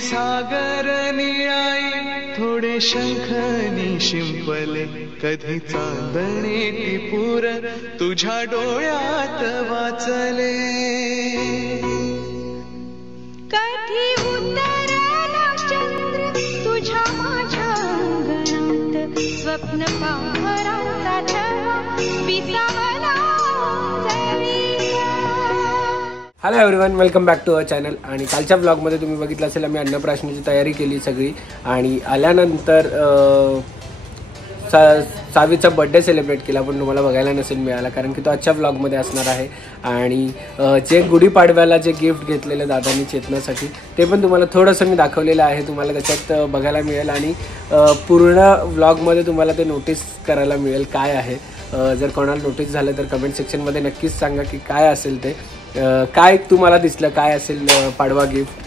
सागर निळाई थोडे शंखनी शिंपले कधी चांदणे टिपूर तुझ्या डोळ्यात वाचले कधी उतरला चंद्र तुझ्या माझ्या अंगणात स्वप्न पांघराचा छळा विसावला hello everyone, welcome back to our channel. आणि कालच्या ब्लॉगमध्ये तुम्ही बघितलं असेल आम्ही अन्नप्राशनाची तयारी केली सगळी आणि आल्यानंतर सावीचा बड्डे सेलिब्रेट केला, पण तुम्हाला बघायला नसेल मिळाला कारण की तो आजच्या ब्लॉगमध्ये असणार आहे. आणि जे गुढीपाडव्याला जे गिफ्ट घेतलेलं दादांनी चेतनासाठी ते पण तुम्हाला थोडंसं मी दाखवलेलं आहे, तुम्हाला त्याच्यात बघायला मिळेल. आणि पूर्ण ब्लॉगमध्ये तुम्हाला ते नोटीस करायला मिळेल काय आहे. जर कोणाला नोटीस झालं तर कमेंट सेक्शनमध्ये नक्कीच सांगा की काय असेल ते, काय तुम्हाला दिसलं, काय असेल पाडवा गिफ्ट.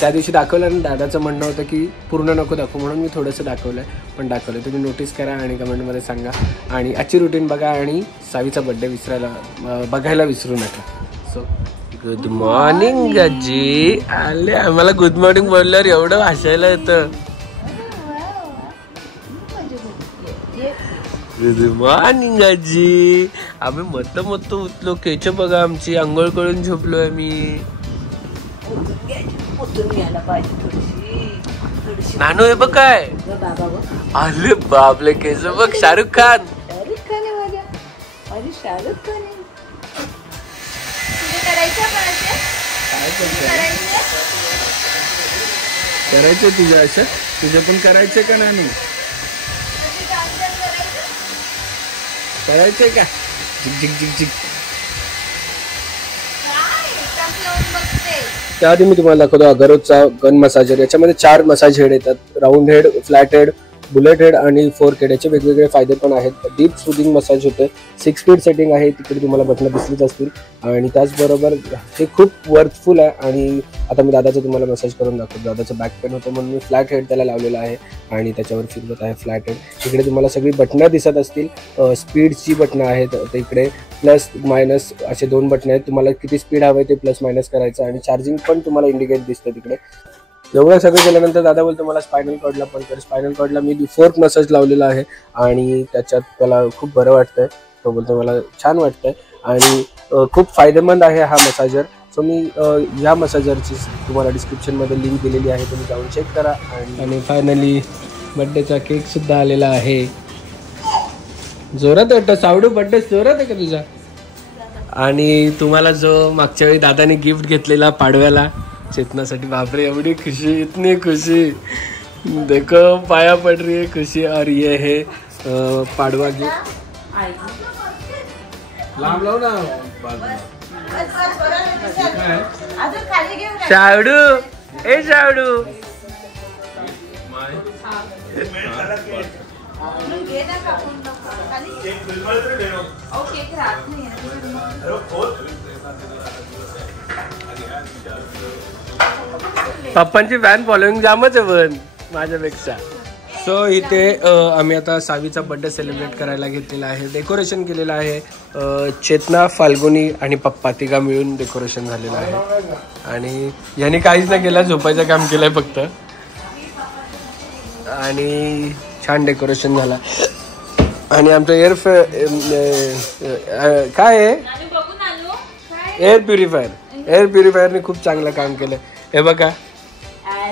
त्या दिवशी दाखवलं आणि दादाचं म्हणणं होतं की पूर्ण नको दाखवू म्हणून मी थोडंसं दाखवलं आहे, पण दाखवलं. तुम्ही नोटीस करा आणि कमेंटमध्ये सांगा. आणि आजची रुटीन बघा आणि सावीचा बड्डे बघायला विसरू नका. सो गुड मॉर्निंग आजी. आले आम्हाला गुड मॉर्निंग बोलल्यावर एवढं हसायला येतं. गुड मॉर्निंग आजी. आम्ही मत उठलो, केच बघा आमची आंघोळ करून झोपलोय आम्ही. नानू हे बघ काय आले बापले केस बघ. शाहरुख खान. करायचं तुझ्या अशा, तुझं पण करायचंय का नानू? करायचंय का? झिक झिक झिक झिक. त्याआधी मी तुम्हाला दाखवतो अगरोजचा गन मसाजर. याच्यामध्ये 4 मसाज हेड येतात, round head, flat head, bullet head आणि 4 हेड. याचे वेगवेगळे फायदे पण आहेत. डीप सुदिंग मसाज होते, 6 स्पीड सेटिंग आहे, तिकडे तुम्हाला बटणं दिसलीच असतील. आणि त्याचबरोबर हे खूप वर्थफुल आहे. आणि आता मी दादाचं तुम्हाला मसाज करून दाखवतो. दादाचं बॅक पेन होतं म्हणून मी फ्लॅट हेड त्याला लावलेला आहे आणि त्याच्यावर फिरवत आहे फ्लॅट हेड. इकडे तुम्हाला सगळी बटणं दिसत असतील, स्पीडची बटणं आहेत. तर इकडे प्लस मायनस असे 2 बटणं आहेत. तुम्हाला किती स्पीड हवं ते प्लस मायनस करायचं आणि चार्जिंग पण तुम्हाला इंडिकेट दिसतं तिकडे. एवढं सगळं केल्यानंतर दादा बोलतो मला स्पायनल कॉर्डला पण कर. स्पायनल कॉर्डला मी 4th मसाज लावलेला आहे आणि त्याच्यात त्याला खूप बरं वाटतंय. तो बोलतो मला छान वाटतंय आणि खूप फायदेमंद आहे हा मसाजर. सो मी ह्या मसाजरची तुम्हाला डिस्क्रिप्शनमध्ये लिंक दिलेली आहे, तुम्ही जाऊन चेक करा. आणि फायनली बड्डेचा केकसुद्धा आलेला आहे. जोरात वाटतं सावडू, बड्डे जोरात आहे का तुझा? आणि तुम्हाला जो मागच्या वेळी दादाने गिफ्ट घेतलेला पाडव्याला चेतनासाठी, बापरे एवढी खुशी, इतनी खुशी. देखो पाया पड़ रही है खुशी. और ये है पाडवा गिफ्ट. लांब लाव ना शावडू. ए शावडू पप्पांची फॅन फॉलोइंग जामच आहे पण माझ्यापेक्षा. सो इथे आम्ही आता सावीचा बर्थडे सेलिब्रेट करायला घेतलेला आहे. डेकोरेशन केलेलं आहे. चेतना, फाल्गुनी आणि पप्पा तिघा मिळून डेकोरेशन झालेलं आहे. आणि यांनी काहीच नाही केलं, झोपायचं काम केलंय फक्त. आणि छान डेकोरेशन झालं. आणि आमचं काय आहे, एअर प्युरिफायर. एअर प्युरिफायरने खूप चांगलं काम केलं. हे बघा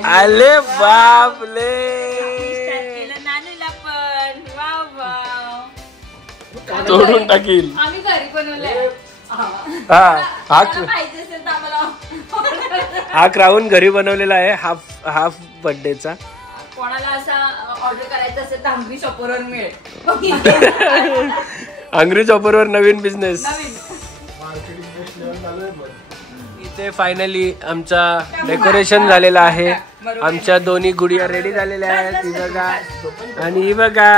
आले बापले. तोडून टाकील. हा क्राऊन घरी बनवलेला आहे, हाफ बर्थडेचा. कोणाला असा ऑर्डर करायचं असेल तर अंगरी शॉपरवर मिळेल. अंगरी शॉपरवर नवीन बिझनेस. इथे फायनली आमचा डेकोरेशन झालेला आहे. आमच्या दोन्ही गुडिया रेडी झालेल्या आहेत. ही बघा आणि ही बघा.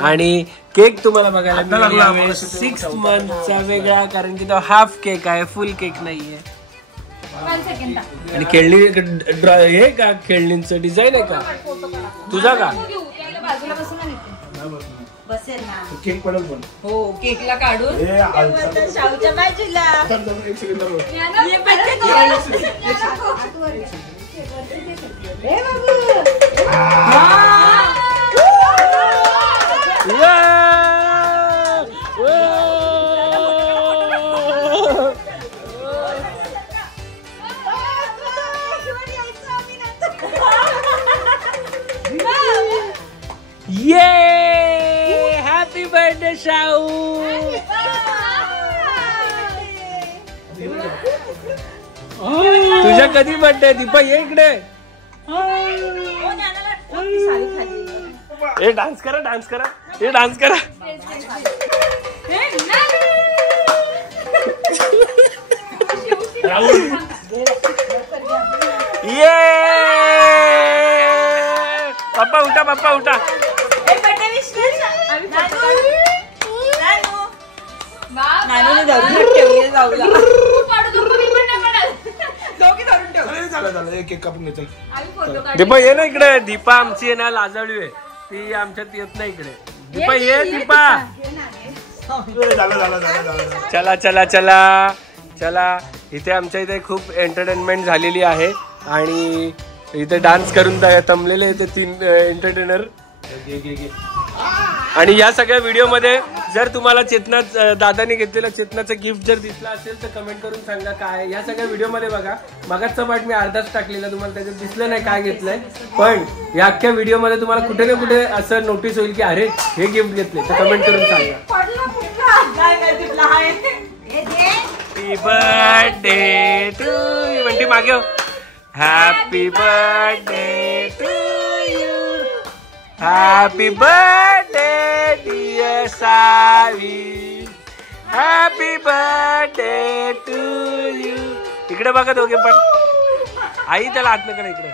आणि केक तुम्हाला बघायला मिळाला 6 मंथचा वेगळा, कारण की तो हाफ केक आहे, फुल केक नाहीये. आणि खेळणी हे का, खेळणींचं डिझाईन आहे का तुझा का? बसेल ना. केक पडेल पण. हो केकला काढून शाहूच्या बाजूला. एक सेकंद हॅपी बर्थडे शाहू. तुझ्या कधी बर्थडे दीपा ये इकडे. हे डान्स करा डान्स करा हे डान्स करा. ये पप्पा उठा पप्पा उठा. दीपा ये ना इकडे. दीपा आमची आहे ना लाजाळू आहे ती आमच्यात येत नाही इकडे. दीपा ये दीपा. चला चला चला चला. इथे आमच्या इथे खूप एंटरटेनमेंट झालेली आहे आणि इथे डान्स करून तमलेले इथे 3 एंटरटेनर. आणि या सगळ्या व्हिडिओमध्ये जर तुम्हाला चेतना दादाने घेतलेलं चेतनाचं गिफ्ट जर दिसलं असेल तर कमेंट करून सांगा काय. या सगळ्या व्हिडिओमध्ये बघा मागाचा पार्ट मी अर्धाच टाकलेला तुम्हाला त्याच्यात दिसलं नाही काय घेतलंय. पण या अख्ख्या व्हिडिओमध्ये तुम्हाला कुठे ना कुठे असं नोटीस होईल की अरे हे गिफ्ट घेतले तर कमेंट करून सांगा. हॅपी बर्थडे टू यू म्हणते मागे. Happy birthday to you. Happy birthday dear Savi. Happy birthday to you. इकडे बघा दोघे पण. आई त्याला हात नका इकडे.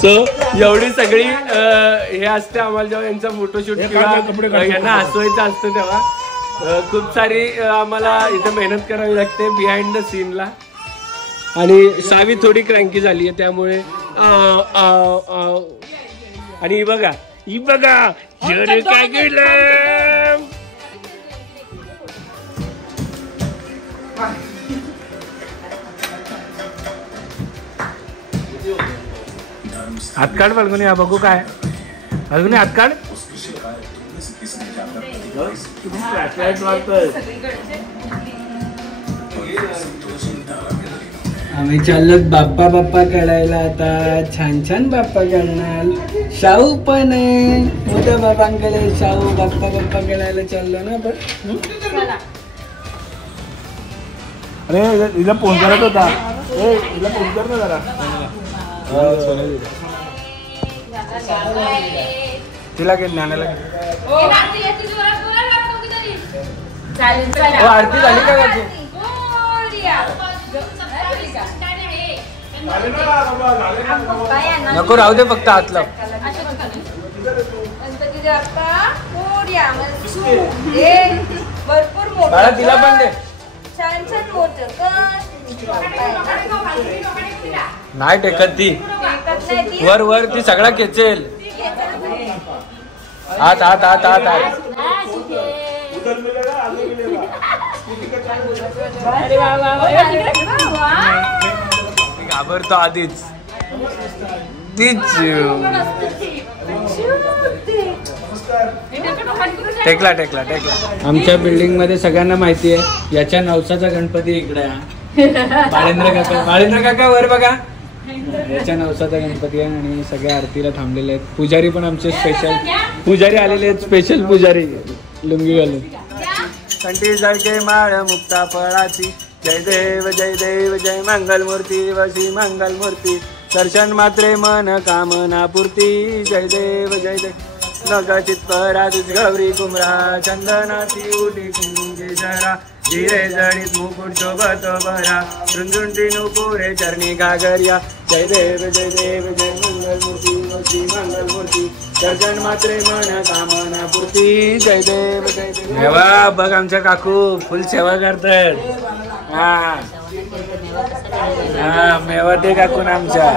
सो एवढी सगळी हे असते आम्हाला जेव्हा यांचा फोटोशूट किंवा यांना हसवायचं असतं तेव्हा खूप सारी आम्हाला इथे मेहनत करावी लागते बिहाइंड द सीनला. आणि सावी थोडी क्रँकी झाली आहे त्यामुळे. आणि ही बघा काय केलं. हात काढ बलगुनी. हा बघू काय बलगुनी हात काढ. आम्ही चाललो बाप्पा बाप्पा काढायला आता. छान छान बाप्पा काढणार. शाहू पण आहे मोठ्या बाबांकडे. शाहू बाप्पा बाप्पा काढायला चाललो ना आपण. अरे हिला फोन करत होता. हिला फोन कर ना जरा. तिला घे ज्ञानाला घे. आरती झाली का त्याची. नको राहू दे फक्त हात लाव. भरपूर बाळा तिला पण दे. छान छान मोठं नाही टेकत ती. वर वर ती सगळा खेचेल. हात हात हात हात हात. घाबरतो आधीच. टेकला टेकला टेकला. आमच्या बिल्डिंग मध्ये सगळ्यांना माहिती आहे याच्या नवसाचा गणपती इकडे आहे. बाळेंद्र काका वर बघा. याच्या नवसाचा गणपती आहे आणि सगळ्या आरतीला थांबलेले आहेत. पुजारी पण आमचे स्पेशल पुजारी आलेले आहेत. स्पेशल पुजारी लुंगी घालून. कंठी जळके माळ मुक्ता फळाची. जय देव जय मंगल मूर्ती वशी मंगल मूर्ती. दर्शन मात्रे मन कामना पूर्ती. जय देव नगचित परा तुझ गौरी कुमरा. चंदनाची उठी कुंगे जरा. धीरे जडित मुकुट शोभत बरा. झुंझुंटी नुपुरे चरणी घागरिया. जय देव जय मंगल मूर्ती वशी मंगल मूर्ती. दर्शन मात्रे मन कामना पूर्ती. जय देव सेवा बघ आमच्या काकू फुल सेवा करतात. हा हा मेवा दे काकून आमच्या.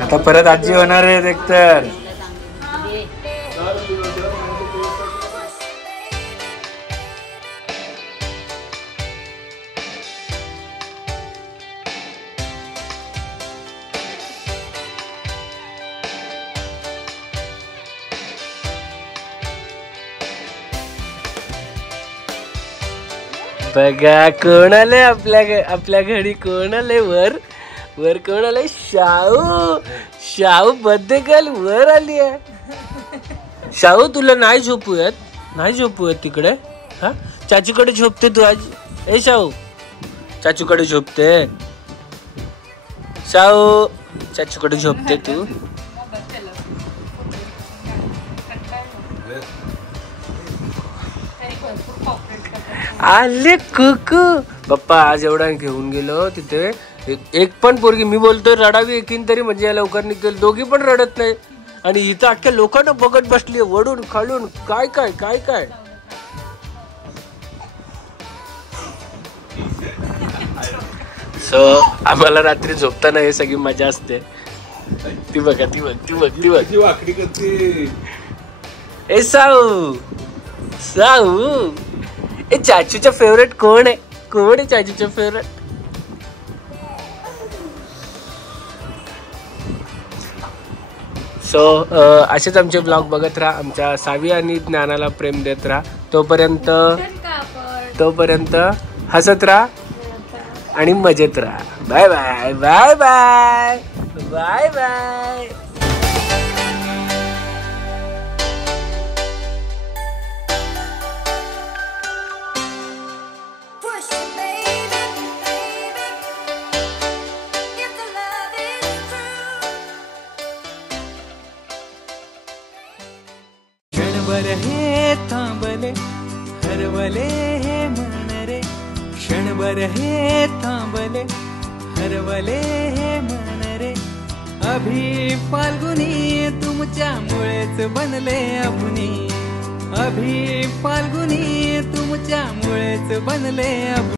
आता परत आजी होणार आहेत एकतर. बघा कोण आले आपल्या घरी. कोण आले वर वर कोण आले. शाहू बर्थडे गर्ल वर आली आहे. शाहू तुला नाही झोपूयात तिकडे. हा चाचूकडे झोपते तू आज. ए शाहू चाचूकडे झोपते. शाहू चाचूकडे झोपते तू. आले कुकू. पप्पा आज एवढा घेऊन गेलो तिथे. एक पण पोरगी मी बोलतोय रडावी एकीन तरी म्हणजे या लवकर निघेल. दोघी पण रडत नाही आणि इथं अख्ख्या लोकांना बघत बसली वडून खालून. काय काय काय काय. सो आम्हाला रात्री झोपताना हे सगळी मजा असते. ती बघा ती बघ ती बघ ती बघ वाकडी करते. ए साऊ ए चाचूचा फेवरेट कोण आहे. कोण आहे चाचूचा फेवरेट. सो असेच आमचे ब्लॉग बघत राहा. आमच्या सावी आणि ज्ञानाला प्रेम देत राहा. तोपर्यंत हसत राहा आणि मजेत राहा. Bye bye bye bye bye bye. क्षणभर हे थांबले हरवले हे मन रे. क्षणभर हे थांबले हरवले हे मन रे. अभि फाल्गुनी तुमच्यामुळेच बनले अभुनी. अभि फाल्गुनी तुमच्यामुळेच बनले अभुनी.